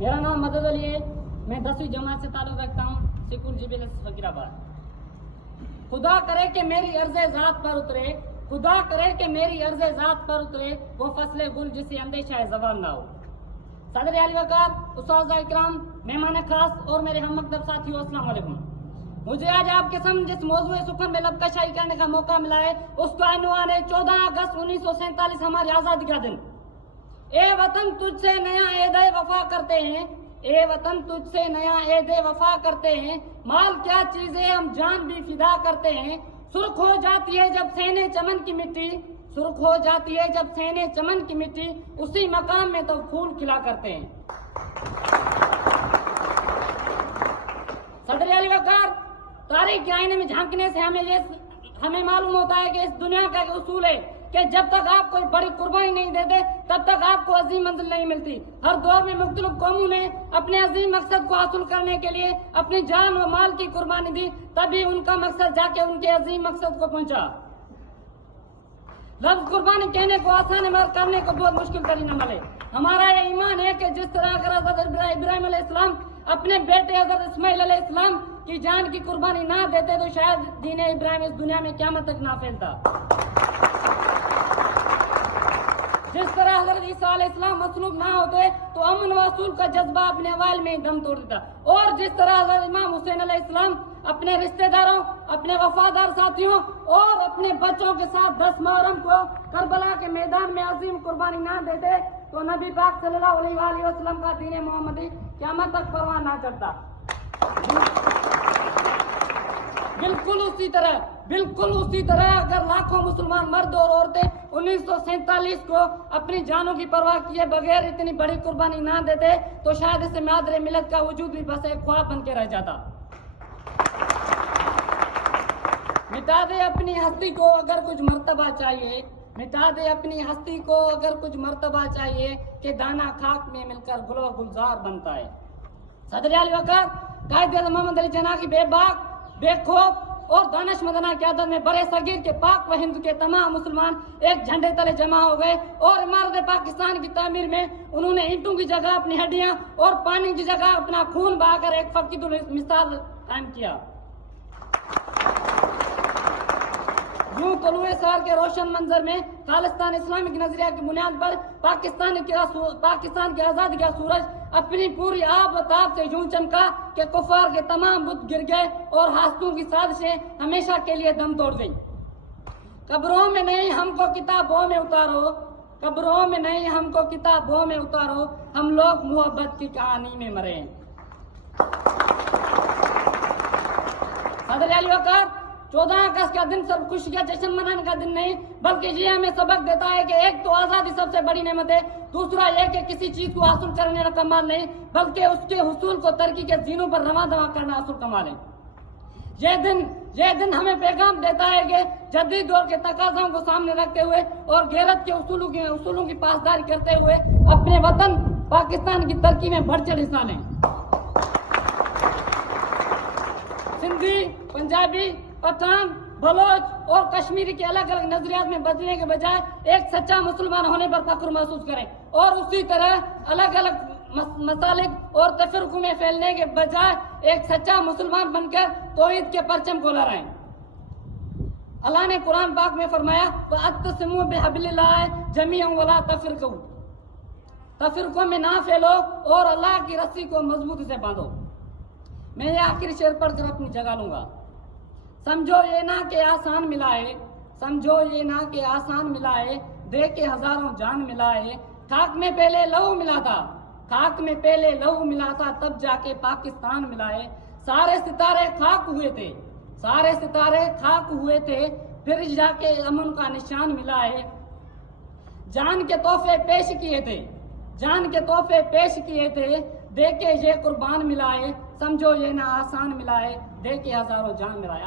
मेरा नाम मदद अली है। मैं 10वीं जमात से ताल्लुक़ रखता हूँ, सिकुल जिबिल फकीराबाद। खुदा करे कि मेरी अर्ज़े ज़ात पर उतरे, खुदा करे कि मेरी अर्ज़े ज़ात पर उतरे वो फसले गुल जिसे अंदेशा ज़वाल ना हो। सदर अली वकार, उस्ताद इकराम, मेहमान खास और मेरे हम मकतब साथियों, अस्सलाम वालेकुम। मुझे आज आपके सामने जिस मौजूद सुखन में लबकशाई करने का मौका मिला है उसका अनवान है 14 अगस्त 1947 हमारी आज़ादी का दिन। ए वतन तुझसे नया एदे वफा करते हैं, ए वतन तुझसे नया एदे वफा करते हैं, माल क्या चीजें हम जान भी फिदा करते हैं। सुर्ख हो जाती है जब सेने चमन की मिट्टी, सुर्ख हो जाती है जब सेने चमन की मिट्टी, उसी मकाम में तो फूल खिला करते हैं। सदर अली वकार, तारीख के आईने में झांकने से हमें मालूम होता है कि इस दुनिया का एक उसूल है कि जब तक आप कोई बड़ी कुर्बानी नहीं देते तब तक आपको अजीम मंजिल नहीं मिलती। हर दौर में मुख्तलिफ कौमों ने अपने अजीम मकसद को हासिल करने के लिए अपनी जान व माल की कुर्बानी दी, तभी उनका मकसद जाके उनके अजीम मकसद को पहुंचा। लफ्ज कुर्बानी कहने को आसान है मगर करने को बहुत मुश्किल तरीन अमल है। हमारा ये ईमान है कि जिस तरह अगर हज़रत इब्राहिम अलैहिस्सलाम अपने बेटे हज़रत इस्माइल अलैहिस्सलाम की जान की कुर्बानी ना देते तो शायद दीन इब्राहिम इस दुनिया में क़यामत तक ना फैलता। जिस तरह हज़रत ईसा अलैहिस्सलाम मसलूब ना होते तो अमन व असूल का जज्बा अपने अवाइल में दम तोड़ देता, और जिस तरह हज़रत इमाम हुसैन अलैहिस्सलाम अपने रिश्तेदारों, अपने वफादार साथियों और अपने बच्चों के साथ 10 मुहर्रम को करबला के मैदान में अजीम कुर्बानी ना देते तो नबी पाक सल्लल्लाहु अलैहि वसल्लम का दीन मोहम्मदी क़यामत तक परवाह ना चढ़ता। बिल्कुल उसी तरह अगर लाखों मुसलमान मर्द और औरतें 1947 को अपनी जानों की परवाह किए बगैर इतनी बड़ी कुर्बानी ना देते तो शायद इस मादरे मिलत का वजूद भी बस एक ख्वाब बन के रह जाता। मिटा दे अपनी हस्ती को अगर कुछ मर्तबा चाहिए, मिटा दे अपनी हस्ती को अगर कुछ मर्तबा चाहिए कि दाना खाक में मिलकर गुलो गुलजार बनता है। सदर अली वकार, कायद मोहम्मद अली जना की बेबाक, बेखौफ और दानिशमंदाना क़यादत में बड़े सगीर के पाक व हिंद के तमाम मुसलमान एक झंडे तले जमा हो गए और इमारत पाकिस्तान की तामीर में उन्होंने ईंटों की जगह अपनी हड्डियां और पानी की जगह अपना खून बहाकर एक फकीदुल मिसाल कायम किया। यूं तलुए सर के रोशन मंजर में खालिस्तान इस्लामिक नजरिया की बुनियाद पर पाकिस्तान की आज़ादी का सूरज अपनी पूरी आब व ताब से यूं चमका कि कुफार के तमाम बुत गिर गए और हास्तों की साजिशें हमेशा के लिए दम तोड़ गई। कब्रों में नहीं हमको किताबों में उतारो, कब्रों में नहीं हमको किताबों में उतारो, हम लोग मोहब्बत की कहानी में मरे। सदर अली वकार, 14 अगस्त का दिन सब खुशी का जश्न मनाने का दिन नहीं बल्कि ये हमें सबक देता है कि एक तो आज़ादी सबसे बड़ी नेमत है, दूसरा यह कि किसी चीज को हासिल करने का कमाल नहीं बल्कि उसके हुसूल को तरक्की के जीनों पर रवा दवा करना असूल कमाल है। यह दिन हमें पैगाम देता है कि जदीद दौर के तकाज़ों को सामने रखते हुए और गैरत के उसूलों की पासदारी करते हुए अपने वतन पाकिस्तान की तरक्की में बढ़ चढ़ हिस्सा लें। सिंधी, पंजाबी, पठान, बलोच और कश्मीरी के अलग अलग नजरियात में बदलने के बजाय एक सच्चा मुसलमान होने पर फख्र महसूस करें और उसी तरह अलग अलग मसालिक और तफरीकों में फैलने के बजाय एक सच्चा मुसलमान बनकर तौहीद के परचम को लहराएं। अल्लाह ने कुरान पाक में फरमाया, वअतसिमू बिहब्लिल्लाह जमीअन वला तफरकू, तफरीकों में ना फैलो और अल्लाह की रस्सी को मजबूती से बांधो। मैं ये आखिरी शेर पढ़कर अपनी जगह लूंगा। समझो ये ना कि आसान मिला है, समझो ये ना कि आसान मिला है, दे के हजारों जान मिला है। खाक में पहले लहू मिला था, खाक में पहले लहू मिला था, तब जाके पाकिस्तान मिला है। सारे सितारे खाक हुए थे, सारे सितारे खाक हुए थे, फिर जाके अमन का निशान मिला है। जान के तोहफे पेश किए थे, जान के तोहफे पेश किए थे, दे के ये कुर्बान मिला है। समझो ये ना आसान मिला है, दे के हजारों जान मिला है।